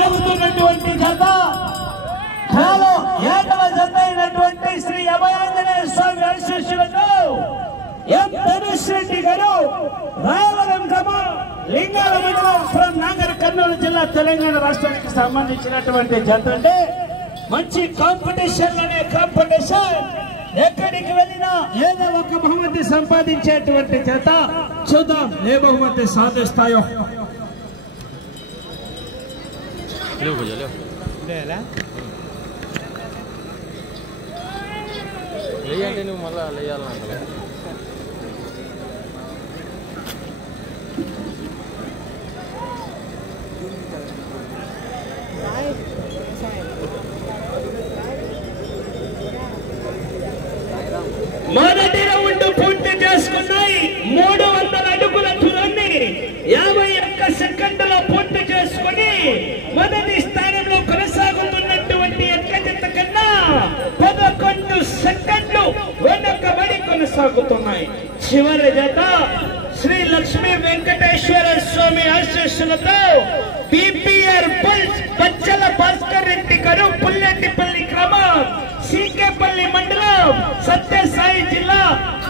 లాగుతున్నటువంటి జత ఖాలో 7వ జత అయినటువంటి శ్రీ అభయాంజనేయ స్వామి ఆశీస్సులతో ఎం ధనుష్ రెడ్డి గారు రాయవరం గ్రామం లింగాల మండలం ఫ్రం నాగర్ కర్నూలు జిల్లా తెలంగాణ రాష్ట్రానికి సంబంధించినటువంటి జత అంటే మంచి కాంపిటీషన్ ఎక్కడికి వెళ్ళినా ఏదో ఒక బహుమతి సంపాదించేటువంటి జత. చూద్దాం ఏ బహుమతి సాధిస్తాయో. నువ్వు మళ్ళా లేయాలన్నా మొదటి రౌండ్ పూర్తి చేసుకున్నాయి. 300 అడుగుల దూరాన్ని 51 సెకండ్ల పూర్తి చేసుకుని మొదటి స్థానంలో కొనసాగుతున్నటువంటి ఎక్క జత కన్నా 11 సెకండ్లు వెనకబడి కొనసాగుతున్నాయి. చివరి జత శ్రీ లక్ష్మీ వెంకటేశ్వర స్వామి ఆశీస్సులతో పిపిఆర్ బుల్స్ బచ్చల భాస్కర్ రెడ్డి గారు పుల్లెట్టిపల్లి గ్రామం సీకేపల్లి మండలం సత్యసాయి జిల్లా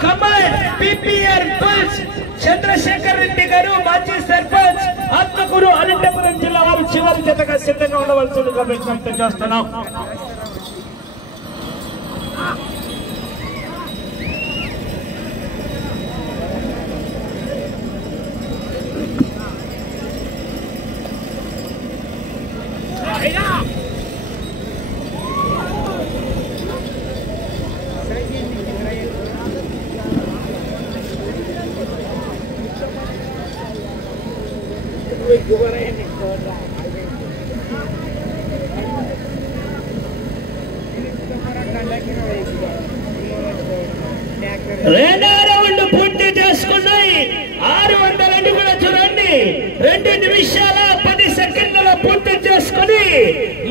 కమల్ పిపిఆర్ బుల్స్ చంద్రశేఖర్ రెడ్డి గారు మాజీ సర్పంచ్ ఆత్మకూరు అనంతపురం జిల్లా వారు చివరి జతగా సిద్ధంగా ఉండవలసిందిగా విజ్ఞప్తి చేస్తున్నాం. రెండో రౌండ్ పూర్తి చేసుకున్నాయి. 600 అడుగుల దూరాన్ని 2 నిమిషాల 10 సెకండ్ల పూర్తి చేసుకుని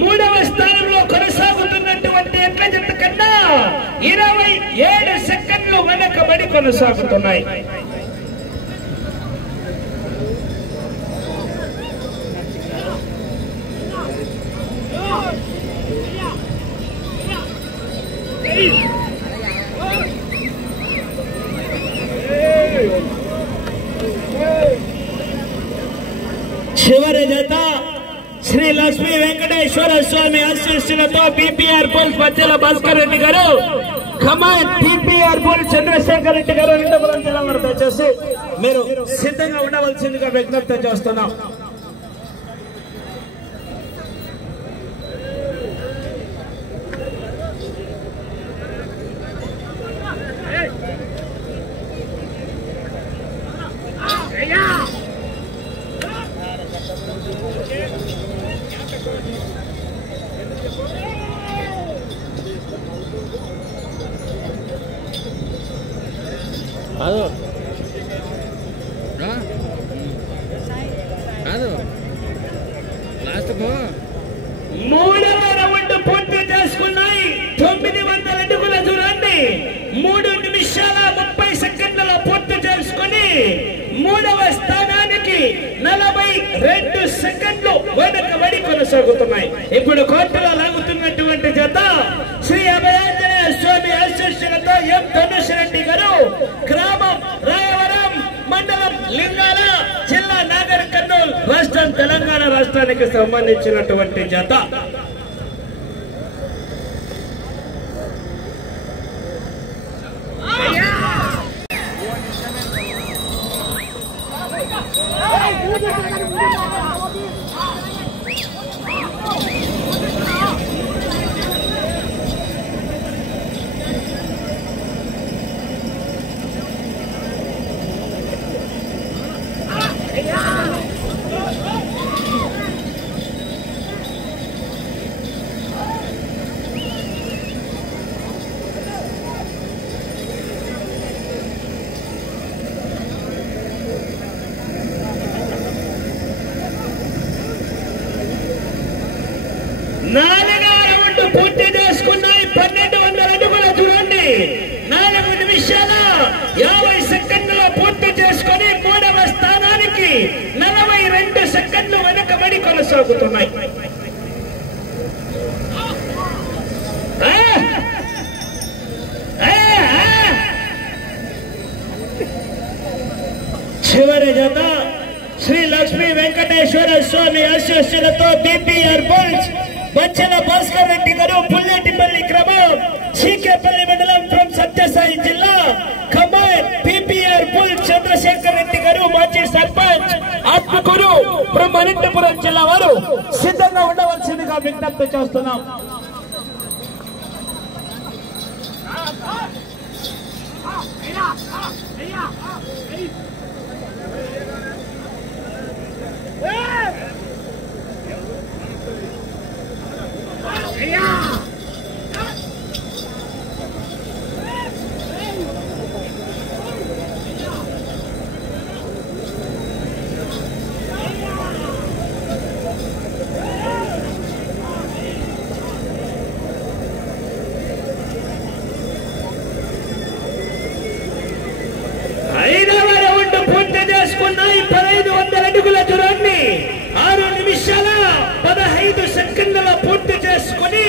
3వ స్థానంలో కొనసాగుతున్నటువంటి ఎట్ల జత కన్నా 27 సెకండ్లు వెనకబడి కొనసాగుతున్నాయి. చివరి జత శ్రీ లక్ష్మీ వెంకటేశ్వర స్వామి ఆశీస్సులతో పిపిఆర్ బుల్ బచ్చల భాస్కర్ రెడ్డి గారు కమాన్ పిపిఆర్ బుల్ చంద్రశేఖర్ రెడ్డి గారు అనంతపురం జిల్లా వారు దయచేసి మీరు సిద్ధంగా ఉండవలసిందిగా విజ్ఞప్తి చేస్తున్నాం. మూడవ రౌండ్ పూర్తి చేసుకున్నాయి. 900 అడుగుల దూరాన్ని 3 నిమిషాల 30 సెకండ్ల పూర్తి చేసుకుని 3వ స్థానానికి 42 సెకండ్లు వెనకబడి కొనసాగుతున్నాయి. ఇప్పుడు కోర్టులో లాగుతున్నటువంటి జత శ్రీ అభయాంజనేయ స్వామి ఆశీస్సులతో ఎం ధనుష్ రెడ్డి గారు గ్రామం రాయవరం మండలం లింగాల జిల్లా నాగర్ కర్నూలు రాష్ట్రం తెలంగాణ రాష్ట్రానికి సంబంధించినటువంటి జత. కొనసాగుతున్నాయి. చివరి జత శ్రీ లక్ష్మీ వెంకటేశ్వర స్వామి ఆశీస్సులతో బీపీఆర్ బుల్స్ బచ్చల భాస్కర్ రెడ్డి గారు పుల్లెటిపల్లి క్రమం సీకేపల్లి మండలం ఫ్రమ్ సత్యసాయి జిల్లా combine BPR bulls Chandrasekhar Reddy garu మాజీ సర్పంచ్ ఆత్మకూరు ఫ్రమ్ అనంతపురం జిల్లా వారు సిద్ధంగా ఉండవలసిందిగా విజ్ఞప్తి చేస్తున్నాం. పూర్తి చేసుకున్నాయి. 1500 అడుగుల దూరాన్ని 6 నిమిషాల 15 సెకండ్ల పూర్తి చేసుకుని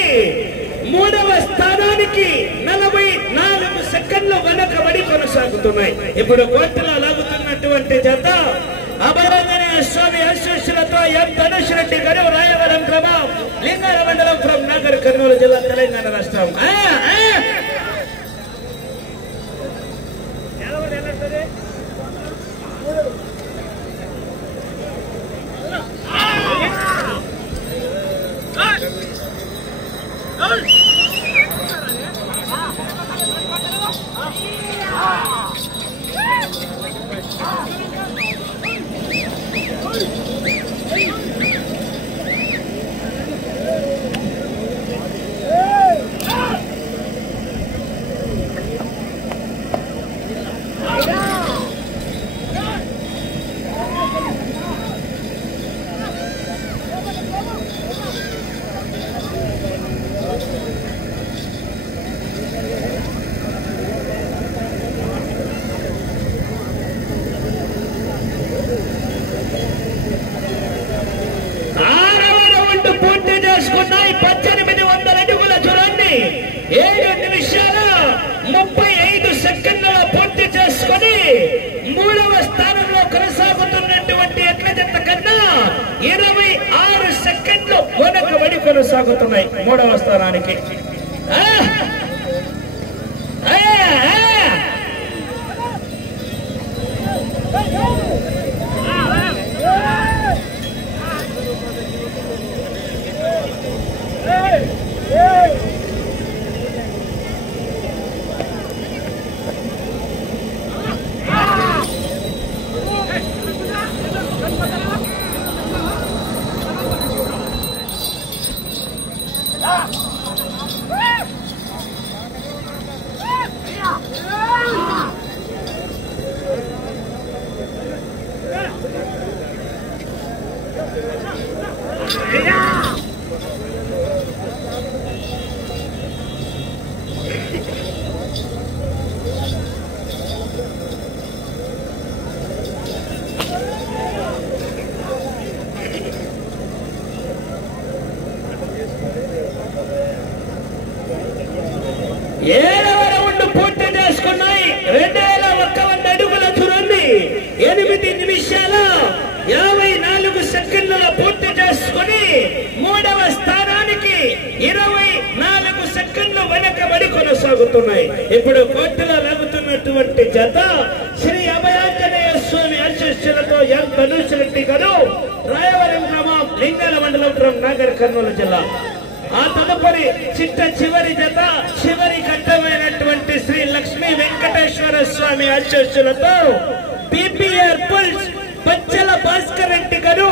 3వ స్థానానికి 44 సెకండ్లు వెనకబడి కొనసాగుతున్నాయి. ఇప్పుడు కోర్టులో లాగుతున్నటువంటి జత అభయాంజనేయ స్వామి ఆశీస్సులతో ఎం ధనుష్ రెడ్డి గారు రాయవరం గ్రామం లింగాల మండలం ఫ్రమ్ నాగర్ కర్నూలు జిల్లా తెలంగాణ రాష్ట్రం. పూర్తి చేసుకున్నాయి. 1800 అడుగుల దూరాన్ని 7 నిమిషాల 35 సెకండ్ల పూర్తి చేసుకుని 3వ స్థానంలో కొనసాగుతున్నటువంటి ఎట్ల జత కన్నా 26 సెకండ్లు వెనకబడి కొనసాగుతున్నాయి 3వ స్థానానికి. పూర్తి చేసుకున్నాయి. 2100 అడుగుల దూరాన్ని 8 నిమిషాల 54 సెకండ్ల పూర్తి చేసుకుని 3వ స్థానానికి 24 సెకండ్లు వెనకబడి కొనసాగుతున్నాయి. ఇప్పుడు కోర్టులో లాగుతున్నటువంటి జత శ్రీ అభయాంజనేయ స్వామి ఆశీస్సులతో ఎం ధనుష్ రెడ్డి గారు రాయవరం గ్రామం లింగాల మండలం ఫ్రమ్ నాగర్ కర్నూలు జిల్లా. ఆ తదుపరి చివరి జత చివరి ఘట్టమైనటువంటి శ్రీ లక్ష్మీ వెంకటేశ్వర స్వామి ఆశీస్సులతో బీపీఆర్ బుల్స్ బచ్చల భాస్కర్ రెడ్డి గారు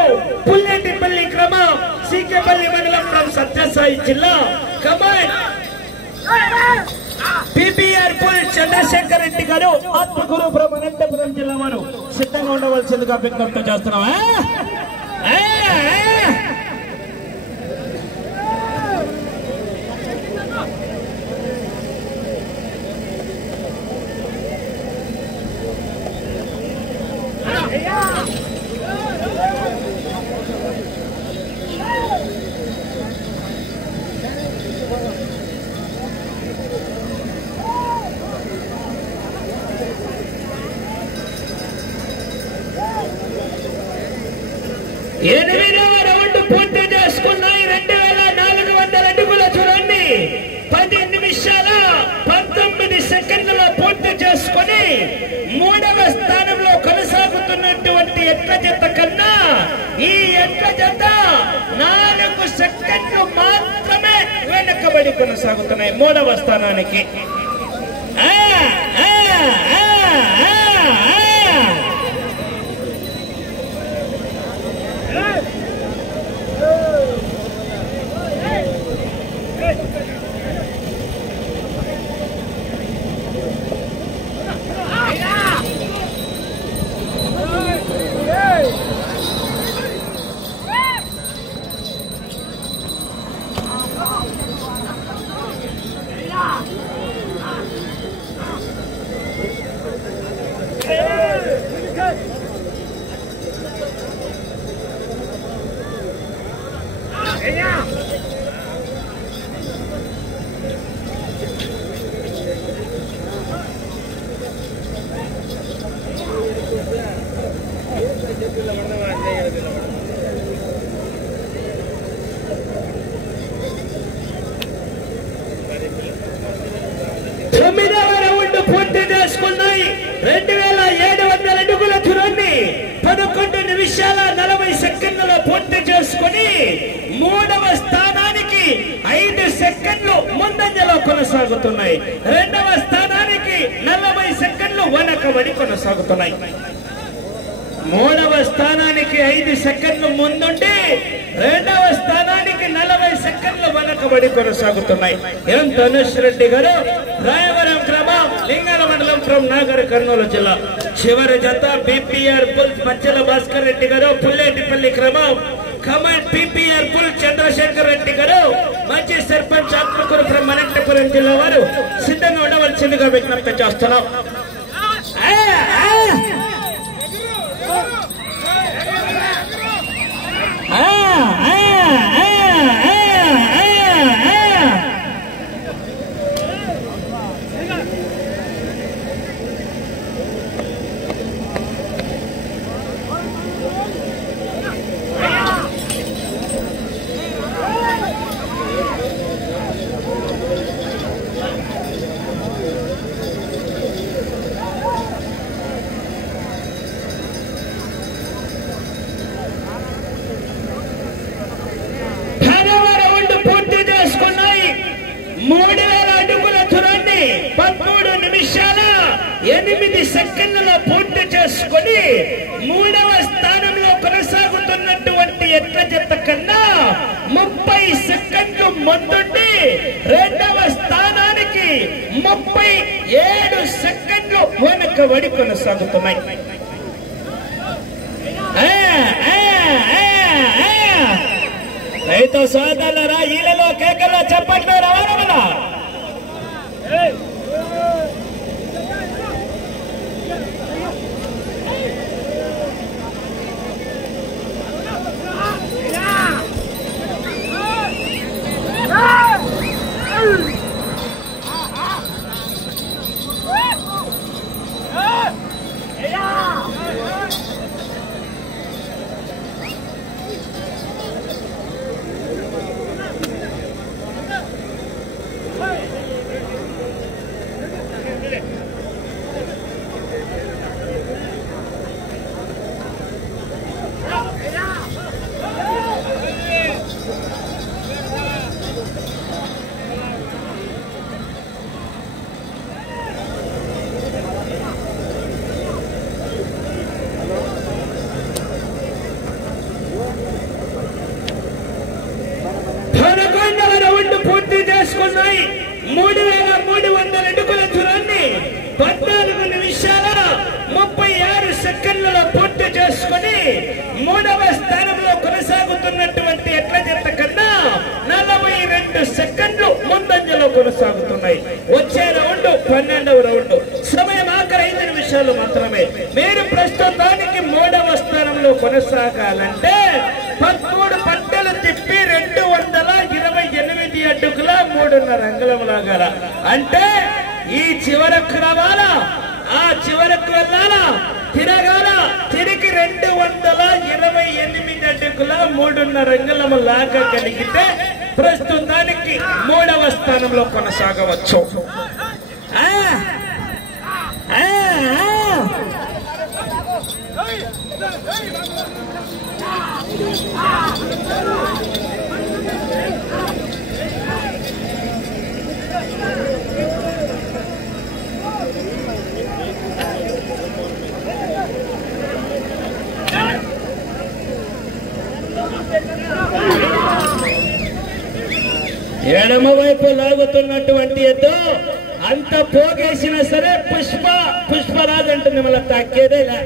పుల్లెటిపల్లి క్రమం సీకేపల్లి మండలం ఫ్రమ్ సత్యసాయి జిల్లా command BPR bulls Chandrasekhar Reddy garu Atmakur from Anantapuram జిల్లా వారు సిద్ధంగా ఉండవలసిందిగా విజ్ఞప్తి చేస్తున్నాం. 8వ రౌండ్ పూర్తి చేసుకున్నాయి. 2400 అడుగుల చూడండి 10 నిమిషాల 19 సెకండ్లలో పూర్తి చేసుకుని 3వ స్థానంలో కొనసాగుతున్నటువంటి ఎట్ల జత కన్నా ఈ ఎట్ల జత 4 సెకండ్లు మాత్రమే వెనకబడి కొనసాగుతున్నాయి 3వ స్థానానికి. తొమ్మిదవ రౌండ్ పూర్తి చేసుకున్నాయి. 2700 అడుగుల దూరాన్ని 11 నిమిషాల 40 సెకండ్లలో పూర్తి చేసుకుని 3వ స్థానానికి 5 సెకండ్లు ముందంజలో కొనసాగుతున్నాయి. 2వ స్థానానికి 40 సెకండ్లు వెనకబడి కొనసాగుతున్నాయి. 3వ స్థానానికి 5 సెకండ్లు ముందుండి 2వ స్థానానికి 40 సెకండ్లు వెనకబడి కొనసాగుతున్నాయి. ఎం ధనుష్ రెడ్డి గారు, రాయవరం గ్రామం, లింగాల మండలం ఫ్రమ్ నాగర్, కర్నూలు జిల్లా. చివరి జత పిపిఆర్ బుల్ మచ్చల భాస్కర్ రెడ్డి గారు, పుల్లేటిపల్లి గ్రామం, command PPR bull Chandrasekhar Reddy garu, మాజీ సర్పంచ్ ఆత్మకూరు ఫ్రమ్ అనంతపురం జిల్లా వారు సిద్ధంగా ఉండవలసిందిగా విజ్ఞప్తి చేస్తున్నాం. సెకండ్లలో పూర్తి చేసుకుని 3వ స్థానంలో కొనసాగుతున్నటువంటి ఎట్ల జత కన్నా 30 సెకండ్లు ముందుండి 2వ స్థానానికి 37 సెకండ్లు వెనకబడి కొనసాగుతున్నాయి. రైతు సోదరులరా, ఈలలో కేకల్లో చప్పట్లు రావాలన్నా. పూర్తి చేసుకున్నాయి. 3300 అడుగుల దూరాన్ని 14 నిమిషాల 36 సెకండ్లలో పూర్తి చేసుకుని 3వ స్థానంలో కొనసాగుతున్నటువంటి ఎట్ల జత కన్నా 42 సెకండ్లు ముందంజలో కొనసాగుతున్నాయి. వచ్చే రౌండ్ 12వ రౌండ్. సమయం ఆఖరి 5 నిమిషాలు మాత్రమే. మీరు ప్రస్తుతానికి 3వ స్థానంలో కొనసాగాలంటే 13 పంటలు తిప్పి 228 అడుగుల 3.5 అంగుళం లాగాల. అంటే ఈ చివరకు రావాలా, ఆ చివరకు వెళ్ళాలా, తిరగాల, తిరిగి 228 అడుగుల 3.5 అంగుళము లాగగలిగితే ప్రస్తుతానికి 3వ స్థానంలో కొనసాగవచ్చు. ఎడమ వైపు లాగుతున్నటువంటి ఎద్దు అంత పోగేసినా సరే పుష్పరాజు అంటుంది, మళ్ళీ తగ్గేదేలా.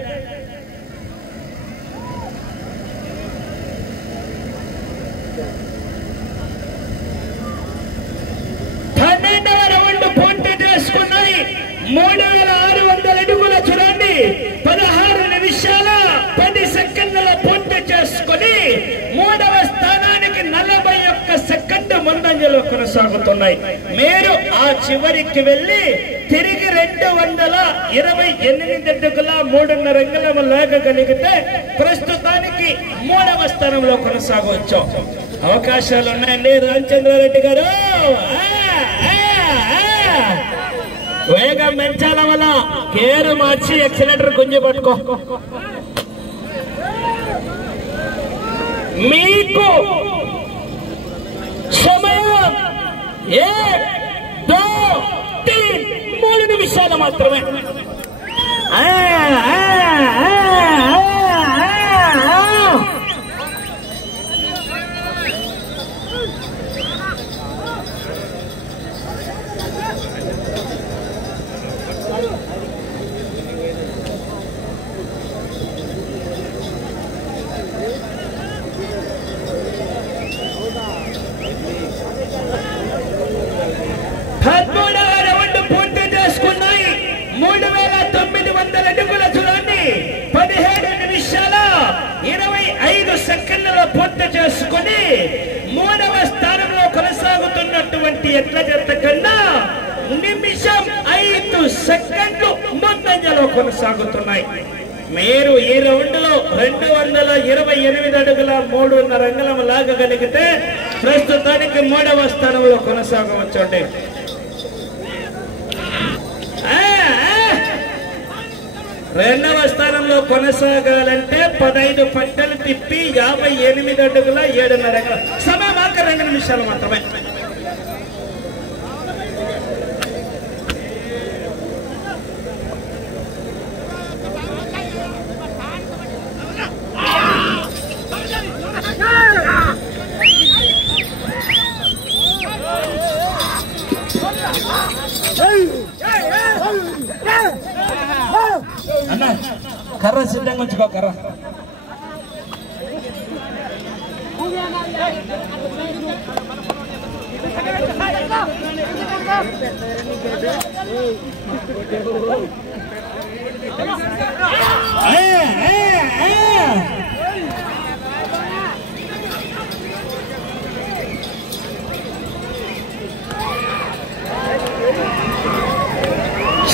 రౌండ్ పూర్తి చేసుకున్నాయి. 3600 అడుగుల చూడండి, 16 నిమిషాల 10 సెకండ్ల పూర్తి చేసుకుని 3వ స్థానానికి 41 సెకండ్ ముందంజలో కొనసాగుతున్నాయి. మీరు ఆ చివరికి వెళ్లి తిరిగి 228 అడుగుల 3.5 అంగుళము లాగగలిగితే ప్రస్తుతానికి 3వ స్థానంలో కొనసాగవచ్చు. అవకాశాలు ఉన్నాయండి రామచంద్రారెడ్డి గారు. వేగం పెంచాల వల్ల గేరు మార్చి ఎక్సిలేటర్ గుంజి పట్టుకో. మీకు సమయం 3 నిమిషాలు మాత్రమే. పూర్తి చేసుకున్నాయి. 3900 అడుగుల చూడండి, 17 నిమిషాల 25 సెకండ్లలో పూర్తి చేసుకుని 3వ స్థానంలో కొనసాగుతున్నటువంటి ఎట్ల జత కన్నా నిమిషం 5 సెకండ్లు ముందంజలో కొనసాగుతున్నాయి. మీరు ఈ రౌండ్ లో 228 అడుగుల 3.5 అంగుళము లాగగలిగితే ప్రస్తుతానికి 3వ స్థానంలో కొనసాగవచ్చండి. 2వ స్థానంలో కొనసాగాలంటే 15 పట్టలు తిప్పి 58 అడుగుల 7.5 అంగుళం. సమయం 2 నిమిషాలు మాత్రమే. అన్న కర్ర సిద్ధంగా ఉంచుకో. కర్ర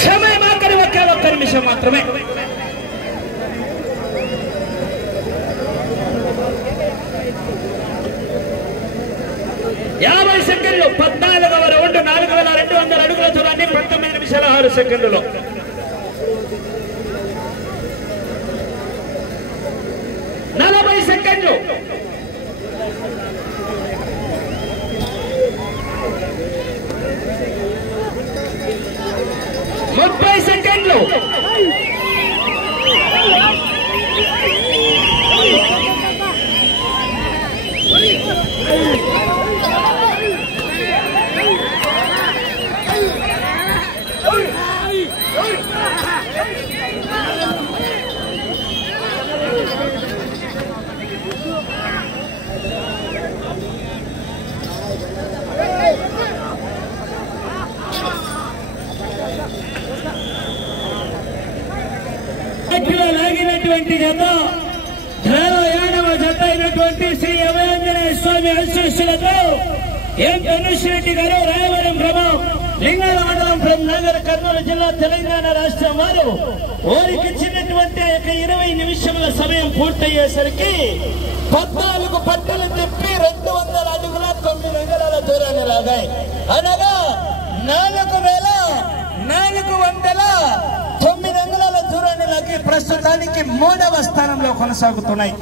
సమయం 1 నిమిషం మాత్రమే. సెకండ్లు 14వ రౌండ్ 4200 అడుగుల దూరాన్ని 19 నిమిషాల 6 సెకండ్లలో. సెకండ్లు 30 సెకండ్లు 7వ జత అయినటువంటి శ్రీ అభయాంజనేయ స్వామి ఆశీస్సులతో ఎం ధనుష్ రెడ్డి గారు రాయవరం గ్రామం లింగాల మండలం నగర కర్నూలు జిల్లా తెలంగాణ రాష్ట్రం వారు ఓరికిచ్చినటువంటి 20 నిమిషముల సమయం పూర్తయ్యేసరికి 14 పట్టలు తిప్పి 200 అడుగుల 9 అంగుళాల దూరాన్ని లాగాయి. అనగా 4409 అంగుళాల దూరాన్ని లాగి ప్రస్తుతానికి 3వ స్థానంలో కొనసాగుతున్నాయి.